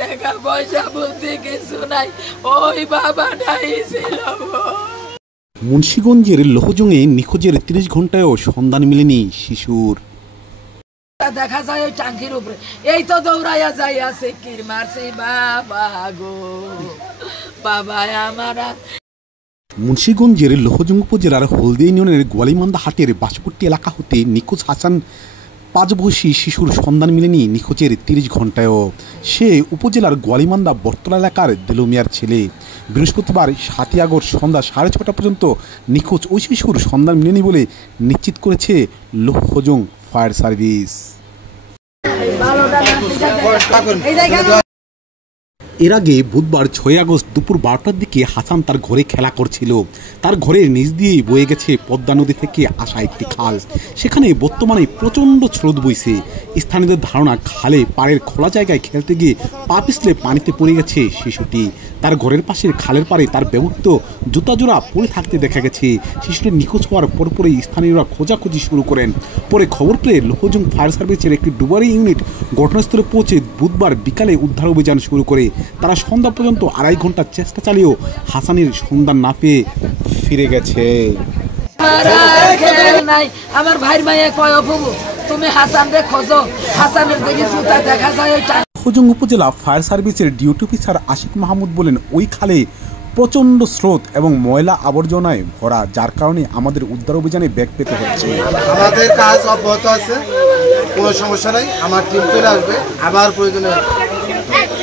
টাকা পয়সা বলতে কিছু নাই, ওই বাবাটাই ছিল। মুন্সিগঞ্জের লোহজংয়ে নিখোঁজের 30 ঘন্টায়ও সন্ধান মেলেনি শিশুর। দেখা যায় ওই টাঙ্কির উপরে, এই তো দৌড়াইয়া যাইয়াছে কির মারছে বাবা গো, বাবা আমার। মুন্সিগঞ্জের লোহজং উপজেলার হলদিয়া ইউনিয়নের গোয়ালিমান্দা হাটের বাসপট্টি এলাকা হতে নিখোঁজ হাসান 5 বয়সী শিশুর সন্ধান মেলেনি নিখোঁজের 30 ঘন্টায়ও। সে উপজেলার গোয়ালিমান্দা বটতলা এলাকার দিলু মিয়ার ছেলে। বৃহস্পতিবার 7 আগস্ট সন্ধ্যা 6:30 পর্যন্ত নিখোঁজ ওই শিশুর সন্ধান মেলেনি বলে নিশ্চিত করেছে লোহজং ফায়ার সার্ভিস। এর আগে বুধবার 6 আগস্ট দুপুর 12টার দিকে হাসান তার ঘরে খেলা করছিল। তার ঘরের নিচ দিয়ে বয়ে গেছে পদ্মা নদী থেকে আসা একটি খাল। সেখানে বর্তমানে প্রচণ্ড স্রোত বইছে। স্থানীয়দের ধারণা খালে পাড়ের খোলা জায়গায় খেলতে গিয়ে পা পিছলে পানিতে পড়ে গেছে শিশুটি। তার ঘরের পাশের খালের পাড়ে তার ব্যবহৃত জুতা জোড়া পড়ে থাকতে দেখা গেছে। শিশুটি নিখোঁজ হওয়ার পরপরই স্থানীয়রা খোঁজাখুঁজি শুরু করেন। পরে খবর পেয়ে লোহজং ফায়ার সার্ভিসের একটি ডুবারি ইউনিট ঘটনাস্থলে পৌঁছে বুধবার বিকালে উদ্ধার অভিযান শুরু করে। তারা সন্ধ্যা পর্যন্ত 2.5 ঘন্টা চেষ্টা চালিয়েও হাসানের সন্ধান না পেয়ে ফিরে গেছে। আমার ভাইয়ের মায়ে কয় অপু তুমি হাসানকে খোঁজো, হাসানের দেখি জুতা দেখা যায়। লোহজং উপজেলা ফায়ার সার্ভিসের ডিউটি অফিসার আশিক মাহমুদ বলেন, ওই খালে প্রচণ্ড স্রোত এবং ময়লা আবর্জনায় ভরা, যার কারণে আমাদের উদ্ধার অভিযানে বেগ পেতে হচ্ছে। আমাদের কাজ অব্যাহত আছে, কোনো সমস্যা নাই। আমার টিম চলে আসবে, আবার প্রয়োজনে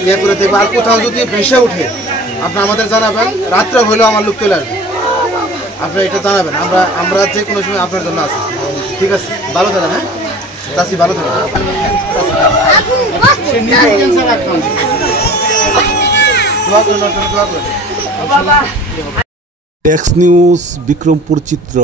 ইয়ে করে দেবে। আর কোথাও যদি ভেসে উঠে আপনি আমাদের জানাবেন, রাত্রে হলেও আমার লোক চলে আসবে, আপনি এটা জানাবেন। আমরা যে কোনো সময় আপনার জন্য আছি। ঠিক আছে, ভালো থাকেন। হ্যাঁ চাষি, ভালো থাকেন। টেক্স নিউজ, বিক্রমপুর চিত্র।